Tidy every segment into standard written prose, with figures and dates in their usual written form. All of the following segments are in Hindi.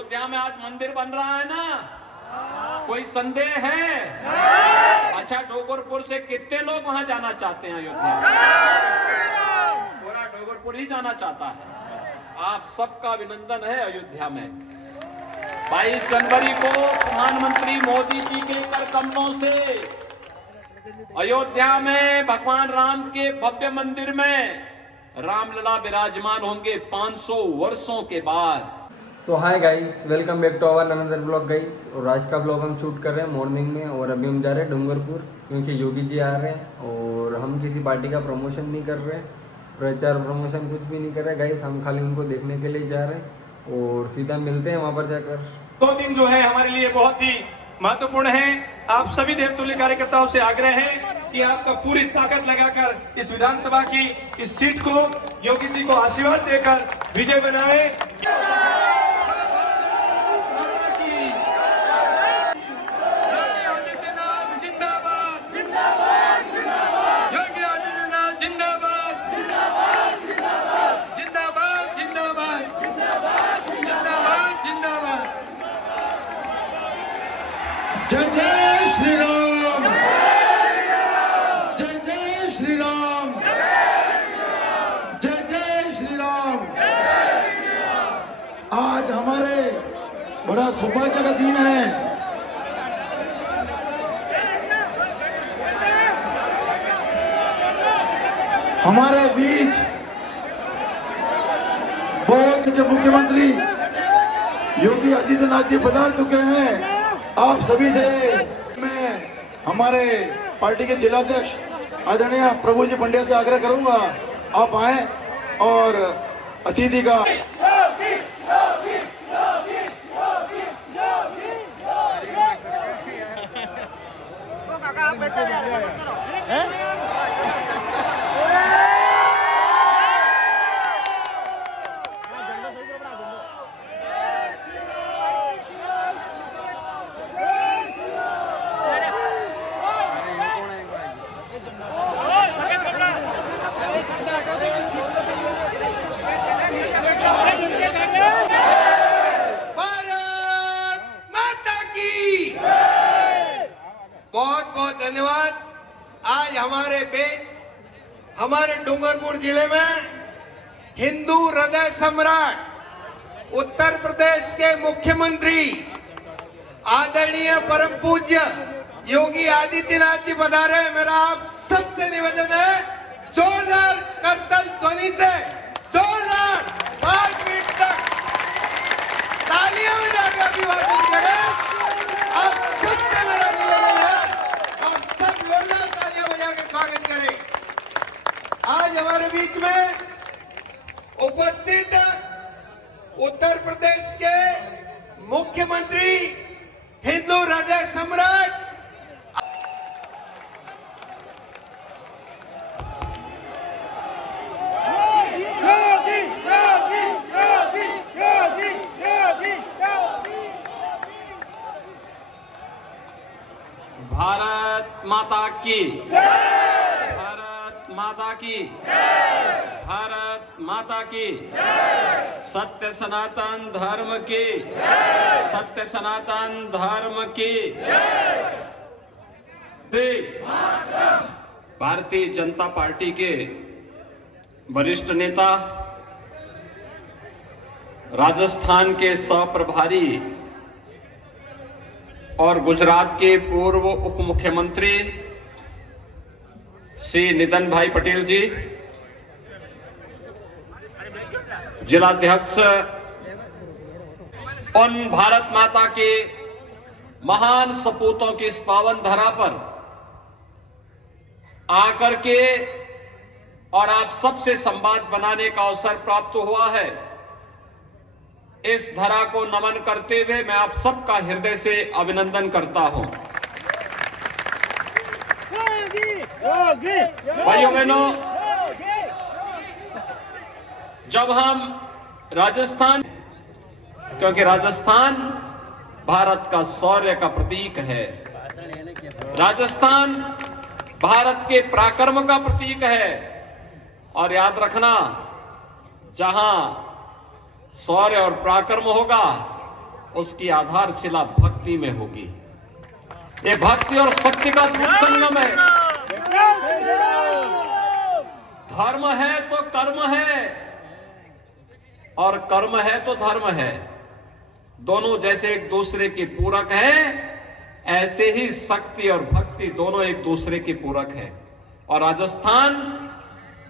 अयोध्या में आज मंदिर बन रहा है ना, कोई संदेह है? अच्छा, डोगरपुर से कितने लोग वहां जाना चाहते हैं? अयोध्या पूरा डोगरपुर ही जाना चाहता है। आप सबका अभिनंदन है। अयोध्या में 22 जनवरी को प्रधानमंत्री मोदी जी के कर कमलों से अयोध्या में भगवान राम के भव्य मंदिर में रामलला विराजमान होंगे 500 वर्षों के बाद। So hi guys, welcome back to our another blog guys. और आज का ब्लॉग हम शूट कर रहे हैं मॉर्निंग में, और अभी हम जा रहे हैं डूंगरपुर, क्योंकि योगी जी आ रहे हैं। और हम किसी पार्टी का प्रमोशन नहीं कर रहे, प्रचार प्रमोशन कुछ भी नहीं कर रहे गाइस। हम खाली उनको देखने के लिए जा रहे हैं और सीधा मिलते हैं वहाँ पर जाकर। 2 दिन जो है हमारे लिए बहुत ही महत्वपूर्ण है। आप सभी देवतुल्य कार्यकर्ताओं से आग्रह है कि आपका पूरी ताकत लगाकर इस विधानसभा की इस सीट को योगी जी को आशीर्वाद देकर विजय बनाए। जय जय श्री राम, जय जय श्री राम, जय जय श्री राम। आज हमारे बड़ा सौभाग्य का दिन है। हमारे बीच बहुत मुख्यमंत्री योगी आदित्यनाथ जी पधार चुके हैं। आप सभी से मैं हमारे पार्टी के जिलाध्यक्ष आदरणीय प्रभु जी पंड्या से आग्रह करूंगा, आप आए और अतिथि का धन्यवाद। आज हमारे बीच हमारे डूंगरपुर जिले में हिंदू हृदय सम्राट उत्तर प्रदेश के मुख्यमंत्री आदरणीय परम पूज्य योगी आदित्यनाथ जी पधारे। मेरा आप सबसे निवेदन है, जोरदार करतल ध्वनि से जोरदार 5 मिनट तक तालियां बजाकर अभिवादन करें। आप सबसे मेरा निवेदन है, सब जोरदार तालियां बजा के स्वागत करें। आज हमारे बीच में उपस्थित उत्तर प्रदेश के मुख्यमंत्री हिंदू हृदय सम्राट भारत माता की, भारत माता की, भारत माता की, सत्य सनातन धर्म की, सत्य सनातन धर्म की। भारतीय जनता पार्टी के वरिष्ठ नेता, राजस्थान के सह प्रभारी और गुजरात के पूर्व उप मुख्यमंत्री श्री नितिन भाई पटेल जी, जिलाध्यक्ष, उन भारत माता के महान सपूतों की इस पावन धरा पर आकर के और आप सबसे संवाद बनाने का अवसर प्राप्त हुआ है। इस धरा को नमन करते हुए मैं आप सबका हृदय से अभिनंदन करता हूं। भाइयों बहनों, जब हम राजस्थान, क्योंकि राजस्थान भारत का शौर्य का प्रतीक है, राजस्थान भारत के पराक्रम का प्रतीक है। और याद रखना, जहां शौर्य और पराक्रम होगा उसकी आधारशिला भक्ति में होगी। ये भक्ति और शक्ति का अद्भुत संगम है। धर्म है तो कर्म है और कर्म है तो धर्म है। दोनों जैसे एक दूसरे के पूरक हैं, ऐसे ही शक्ति और भक्ति दोनों एक दूसरे के पूरक है। और राजस्थान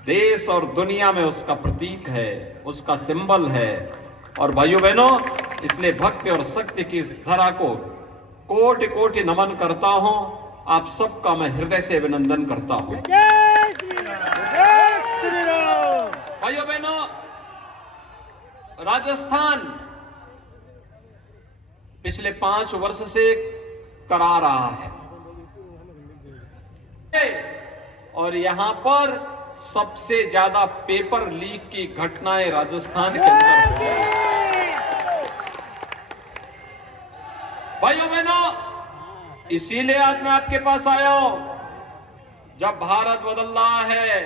देश और दुनिया में उसका प्रतीक है, उसका सिंबल है। और भाइयों बहनों, इसलिए भक्ति और शक्ति की इस धरा को कोटि कोटि नमन करता हूं। आप सबका मैं हृदय से अभिनंदन करता हूं। भाइयों बहनों, राजस्थान पिछले 5 वर्ष से करा रहा है और यहां पर सबसे ज्यादा पेपर लीक की घटनाएं राजस्थान के अंदर हो रही है। भाइयों बहनों, इसीलिए आज मैं आपके पास आया हूं। जब भारत बदल रहा है,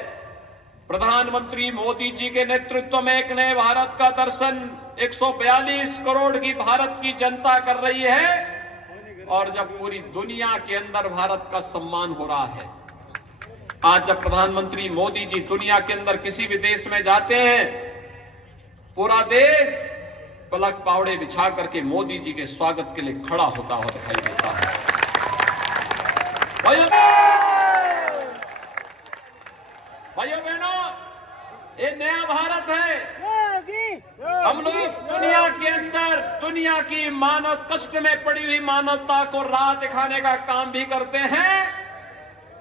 प्रधानमंत्री मोदी जी के नेतृत्व में एक नए भारत का दर्शन 142 करोड़ की भारत की जनता कर रही है और जब पूरी दुनिया के अंदर भारत का सम्मान हो रहा है। आज जब प्रधानमंत्री मोदी जी दुनिया के अंदर किसी भी देश में जाते हैं, पूरा देश पलक पावड़े बिछा करके मोदी जी के स्वागत के लिए खड़ा होता हुआ दिखाई देता है। भाइयों बहनों, ये नया भारत है। हम लोग दुनिया के अंदर दुनिया की मानव कष्ट में पड़ी हुई मानवता को राह दिखाने का काम भी करते हैं,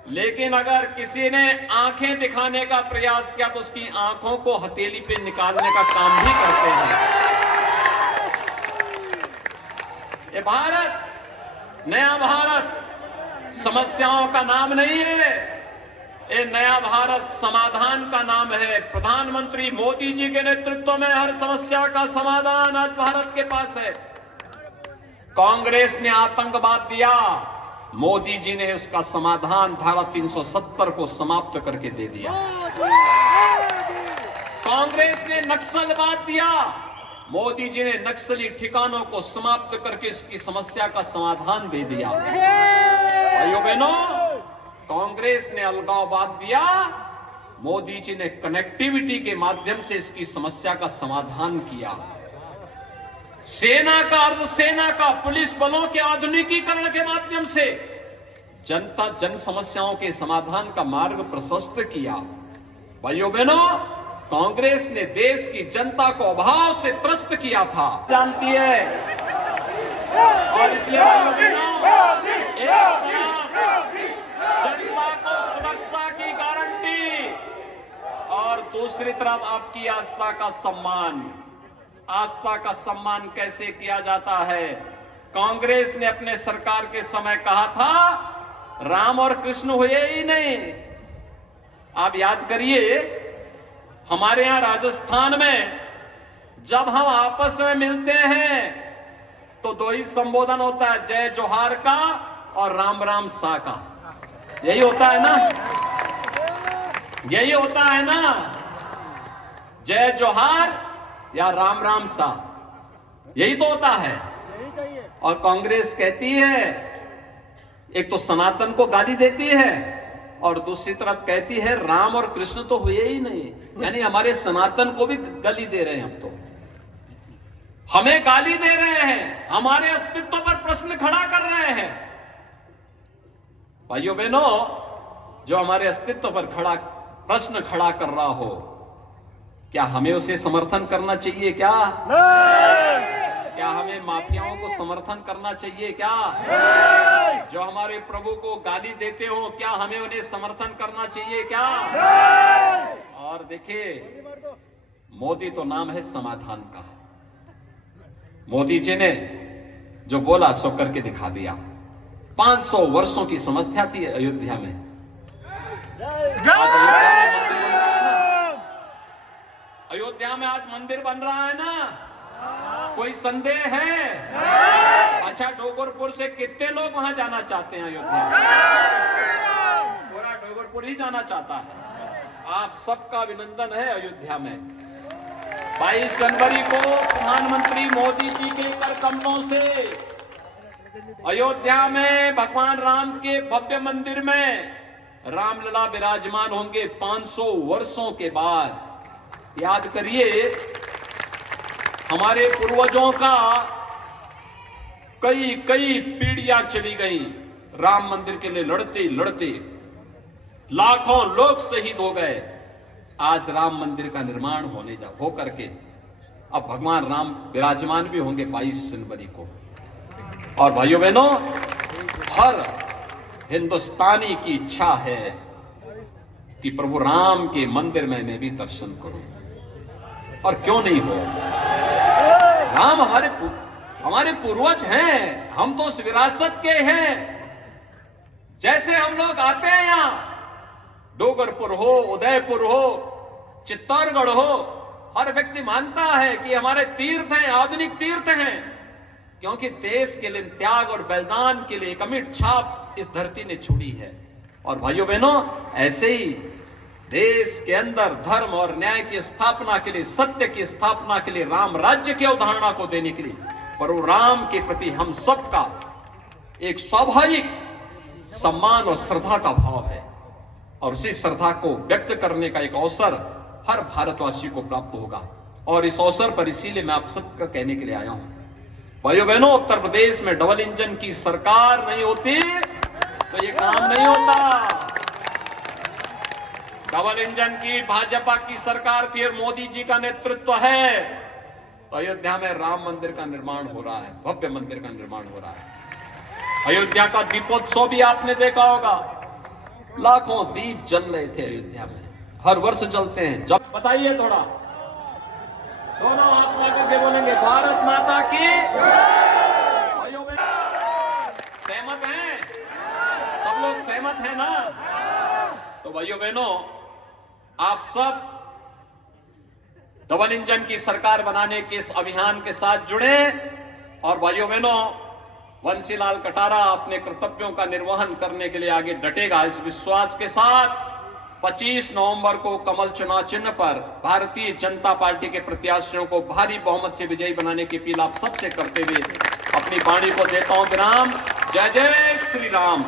लेकिन अगर किसी ने आंखें दिखाने का प्रयास किया तो उसकी आंखों को हथेली पे निकालने का काम भी करते हैं। ये भारत, नया भारत समस्याओं का नाम नहीं है, ये नया भारत समाधान का नाम है। प्रधानमंत्री मोदी जी के नेतृत्व में हर समस्या का समाधान आज भारत के पास है। कांग्रेस ने आतंकवाद दिया, मोदी जी ने उसका समाधान धारा 370 को समाप्त करके दे दिया। कांग्रेस ने नक्सलवाद दिया, मोदी जी ने नक्सली ठिकानों को समाप्त करके इसकी समस्या का समाधान दे दिया। भाइयों बहनों, कांग्रेस ने अलगाववाद दिया, मोदी जी ने कनेक्टिविटी के माध्यम से इसकी समस्या का समाधान किया। सेना का, अर्धसेना का, पुलिस बलों के आधुनिकीकरण के माध्यम से जनता जन समस्याओं के समाधान का मार्ग प्रशस्त किया। भाइयों बहनों, कांग्रेस ने देश की जनता को अभाव से त्रस्त किया था, जानती है। और इसलिए भाइयों बहनों, जनता को सुरक्षा की गारंटी और दूसरी तरफ आपकी आस्था का सम्मान। आस्था का सम्मान कैसे किया जाता है? कांग्रेस ने अपने सरकार के समय कहा था राम और कृष्ण हुए ही नहीं। आप याद करिए, हमारे यहां राजस्थान में जब हम आपस में मिलते हैं तो 2 ही संबोधन होता है, जय जोहार का और राम राम सा का। यही होता है ना, यही होता है ना, जय जोहार या राम राम सा, यही तो होता है। और कांग्रेस कहती है, एक तो सनातन को गाली देती है और दूसरी तरफ कहती है राम और कृष्ण तो हुए ही नहीं, यानी हमारे सनातन को भी गाली दे रहे हैं। हम तो हमें गाली दे रहे हैं, हमारे अस्तित्व पर प्रश्न खड़ा कर रहे हैं। भाइयों बहनों, जो हमारे अस्तित्व पर प्रश्न खड़ा कर रहा हो, क्या हमें उसे समर्थन करना चाहिए? क्या हमें माफियाओं को समर्थन करना चाहिए? जो हमारे प्रभु को गाली देते हो, क्या हमें उन्हें समर्थन करना चाहिए? और देखिए, मोदी तो नाम है समाधान का। मोदी जी ने जो बोला सो करके दिखा दिया। 500 वर्षों की समस्या थी अयोध्या में। अयोध्या में आज मंदिर बन रहा है ना, कोई संदेह है? अच्छा, डोगरपुर से कितने लोग वहां जाना चाहते हैं? अयोध्या पूरा डोगरपुर ही जाना चाहता है। आप सबका अभिनंदन है अयोध्या में। 22 जनवरी को प्रधानमंत्री मोदी जी के कर कमलों से अयोध्या में भगवान राम के भव्य मंदिर में रामलला विराजमान होंगे 500 वर्षों के बाद। याद करिए, हमारे पूर्वजों का कई पीढ़ियां चली गई राम मंदिर के लिए लड़ते लड़ते, लाखों लोग शहीद हो गए। आज राम मंदिर का निर्माण हो करके अब भगवान राम विराजमान भी होंगे 22 जनवरी को। और भाइयों बहनों, हर हिंदुस्तानी की इच्छा है कि प्रभु राम के मंदिर में मैं भी दर्शन करूं, और क्यों नहीं हो। राम हमारे पूर्वज हैं, हम तो उस विरासत के हैं। जैसे हम लोग आते हैं यहां, डोगरपुर हो, उदयपुर हो, चित्तौड़गढ़ हो, हर व्यक्ति मानता है कि हमारे तीर्थ हैं, आधुनिक तीर्थ हैं, क्योंकि देश के लिए त्याग और बलिदान के लिए एक अमिट छाप इस धरती ने छोड़ी है। और भाइयों बहनों, ऐसे ही देश के अंदर धर्म और न्याय की स्थापना के लिए, सत्य की स्थापना के लिए, राम राज्य की अवधारणा को देने के लिए प्रभु राम के प्रति हम सबका एक स्वाभाविक सम्मान और श्रद्धा का भाव है, और उसी श्रद्धा को व्यक्त करने का एक अवसर हर भारतवासी को प्राप्त होगा। और इस अवसर पर इसीलिए मैं आप सबका कहने के लिए आया हूं, भाइयों बहनों, उत्तर प्रदेश में डबल इंजन की सरकार नहीं होती तो ये काम नहीं होता। डबल इंजन की भाजपा की सरकार थी और मोदी जी का नेतृत्व है, तो अयोध्या में राम मंदिर का निर्माण हो रहा है, भव्य मंदिर का निर्माण हो रहा है। अयोध्या का दीपोत्सव भी आपने देखा होगा, लाखों दीप जल रहे थे अयोध्या में, हर वर्ष जलते हैं। जब बताइए थोड़ा, दोनों हाथ में करके बोलेंगे भारत माता की। भाइयों बहनों, सहमत हैं? सब लोग सहमत हैं ना? तो भाइयों बहनों, आप सब डबल इंजन की सरकार बनाने के इस अभियान के साथ जुड़े। और भाइयों बहनों, वंशीलाल कटारा अपने कर्तव्यों का निर्वहन करने के लिए आगे डटेगा, इस विश्वास के साथ 25 नवंबर को कमल चुनाव चिन्ह पर भारतीय जनता पार्टी के प्रत्याशियों को भारी बहुमत से विजयी बनाने की अपील आप सबसे करते हुए अपनी वाणी को देता हूं विराम। जय जय श्री राम।